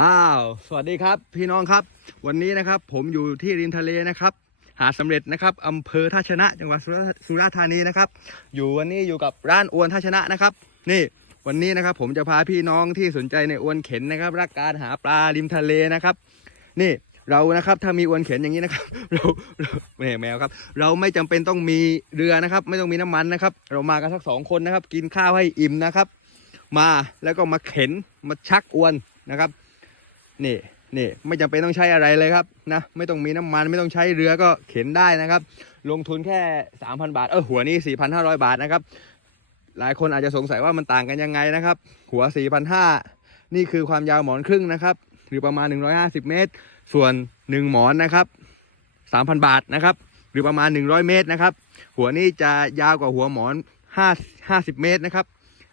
อ้าว สวัสดีครับพี่น้องครับ วันนี้นะครับผมอยู่ที่ริมทะเลนะครับ หาดสำเร็จนะครับอำเภอท่าชนะจังหวัดสุราษฎร์ธานีนะครับ อยู่วันนี้อยู่กับร้านอวนท่าชนะนะครับ นี่วันนี้นะครับผมจะพาพี่น้องที่สนใจในอวนเข็นนะครับ รักการหาปลาริมทะเลนะครับ นี่เรานะครับถ้ามีอวนเข็นอย่างนี้นะครับ เราแมวแมวครับ เราไม่จำเป็นต้องมีเรือนะครับ ไม่ต้องมีน้ำมันนะครับ เรามากันสักสองคนนะครับ กินข้าวให้อิ่มนะครับ มาแล้วก็มาเข็นมาชักอวนนะครับ นี่นี่ไม่จำเป็นต้องใช้อะไรเลยครับนะไม่ต้องมีน้ำมันไม่ต้องใช้เรือก็เข็นได้นะครับ ลงทุนแค่ 3,000 บาทเออหัวนี้ 4,500 บาทนะครับ หลายคนอาจจะสงสัยว่ามันต่างกันยังไงนะครับ หัว 4,500 นี่คือความยาวหมอนครึ่งนะครับ หรือประมาณ 150 เมตร ส่วน 1 หมอนนะครับ 3,000 บาทนะครับ หรือประมาณ 100 เมตรนะครับ หัวนี้จะยาวกว่าหัวหมอน 5 50 เมตรนะครับ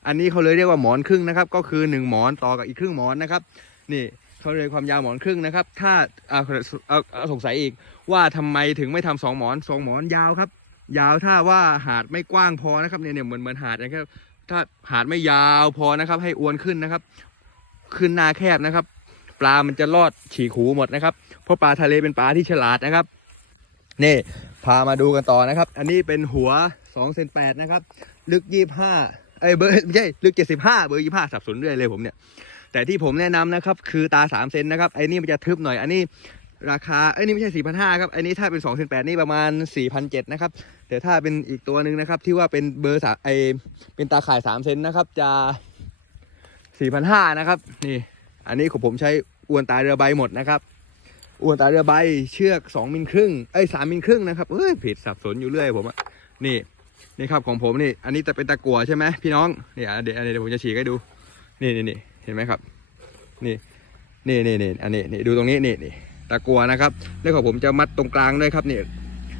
อันนี้เขาเลยเรียกว่าหมอนครึ่งนะครับ ก็คือ 1 หมอนต่อกับอีกครึ่งหมอนนะครับนี่ เขาเลยความยาวหมอนครึ่งนะครับ ถ้าเอาเอาสงสัยอีกว่าทำไมถึงไม่ทำสองหมอนสองหมอนยาวครับ ยาวถ้าว่าหาดไม่กว้างพอนะครับเนี่ยเนี่ยเหมือนเหมือนหาดนะครับ ถ้าหาดไม่ยาวพอนะครับ ให้อวนขึ้นนะครับ ขึ้นหน้าแคบนะครับ ปลามันจะรอดฉีกหูหมดนะครับ เพราะปลาทะเลเป็นปลาที่ฉลาดนะครับนี่พามาดูกันต่อนะครับ อันนี้เป็นหัว2เซนแปดนะครับ ลึกยี่ห้าเอ้ยเบอร์ไม่ใช่ลึกเจ็ดสิบห้าเบอร์ยี่ห้าสับสนเรื่อยเลยผมเนี่ย แต่ที่ผมแนะนำนะครับคือตา3เซนนะครับไอ้นี่มันจะทึบหน่อย อันนี้ราคาไอ้นี่ไม่ใช่4 5 0 0ครับไอ้นี่ถ้าเป็น2เซนแปดนี่ประมาณ4 7 0 0นะครับแต่ถ้าเป็นอีกตัวหนึ่งนะครับที่ว่าเป็นเบอร์สามไอเป็นตาข่าย3เซนนะครับจะ4,500นะครับนี่อันนี้ของผมใช้อวนตาเรือใบหมดนะครับอวนตาเรือใบเชือก 2 มิลครึ่งเอ้ย3มิลครึ่งนะครับเอ้ยผิดสับสนอยู่เรื่อยผมอะนี่นี่ครับของผมนี่ อันนี้จะเป็นตะกั่วใช่ไหมพี่น้องนี่เดี๋ยวเดี๋ยวผมจะฉีกให้ดู นี่นี่นี่ เห็นไหมครับ นี่นี่นี่นี่อันนี้นี่ดูตรงนี้นี่นี่ตะกัวนะครับแล้วของผมจะมัดตรงกลางด้วยครับนี่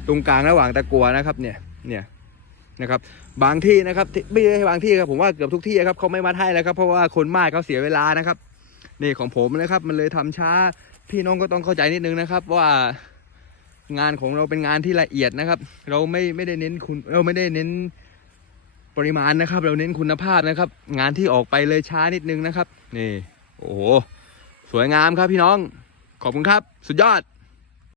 ตรงกลางระหว่างตะกัวนะครับเนี่ยเนี่ยนะครับบางที่นะครับไม่ใช่บางที่ครับผมว่าเกือบทุกที่ครับเขาไม่มัดให้แล้วครับเพราะว่าคนมากเขาเสียเวลานะครับนี่ของผมนะครับ มันเลยทำช้าพี่น้องก็ต้องเข้าใจนิดนึงนะครับ ว่างานของเราเป็นงานที่ละเอียดนะครับ เราไม่ไม่ได้เน้นคุณเราไม่ได้เน้น ปริมาณนะครับ เราเน้นคุณภาพนะครับ งานที่ออกไปเลยช้านิดนึงนะครับ นี่ โอ้โห สวยงามครับพี่น้อง ขอบคุณครับ สุดยอด